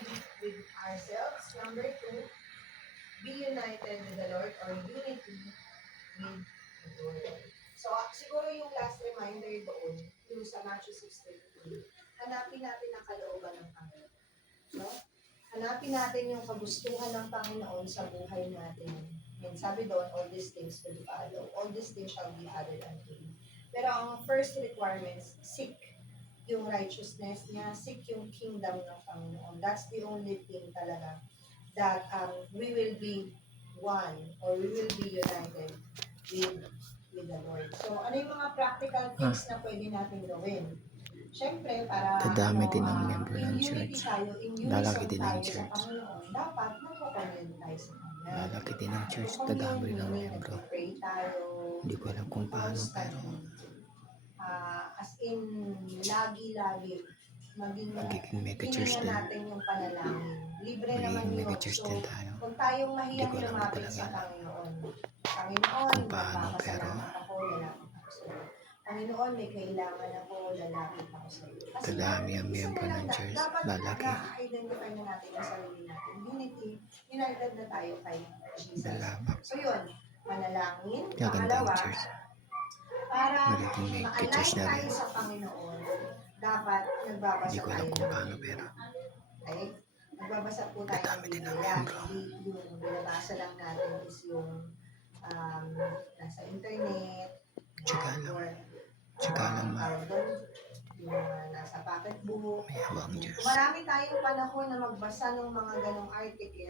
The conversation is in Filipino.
united with ourselves. Number 2, be united with the Lord or unity with the Lord. So, siguro yung last reminder doon, yung sa Matthew 6:33, hanapin natin ang kalooban ng Panginoon. No? Hanapin natin yung kagustuhan ng Panginoon sa buhay natin. And sabi doon, all these things will follow. All these things shall be added unto you. Pero ang first requirements, seek yung righteousness niya, seek yung kingdom ng Panginoon. That's the only thing talaga that we will be one or we will be united with the Lord. So, ano yung mga practical things na pwede natin gawin? Siyempre, para Dadami din ang member ng unity church. tayo, in Lalaki unison din ang tayo sa church. Panginoon, dapat magpo-commune tayo sa Kanya. Lalaki din ang church. Dadami rin ang membro. Pray tayo. Hindi ko alam kung paano, pero As in, lagi-lagi magiging mega church hininga din. natin yung panalangin. Libre naman Magiging yun. mega church din tayo. Huwag tayong Hindi mahiyang ko alam kung lumapit talaga sa alam Panginoon. Panginoon, kung paano, pero magpapasalamat ako, lalapit ako sa iyo. Panginoon, may kailangan ako, lalapit ako sa iyo. Kasi kadami ang member ng church. Lalaki. na-identify na natin yung sarili natin. Unity, united na tayo kay Jesus. Lalabak. So yun, manalangin. Maganda ang Pangalawa, church. para Magiging mega church ma-align na tayo rin. sa Panginoon, dapat nagbabasa Hindi ko alam tayo kung ng paano, Biblia. pero Okay? Nagbabasa po tayo dadami ng din ang Biblia. membro. Hindi yung binabasa lang natin is yung nasa internet. Tsaka lang. Or, Tsaka lang ma. yung nasa pocketbook. May hawang Diyos. Marami tayong panahon na magbasa ng mga ganong article.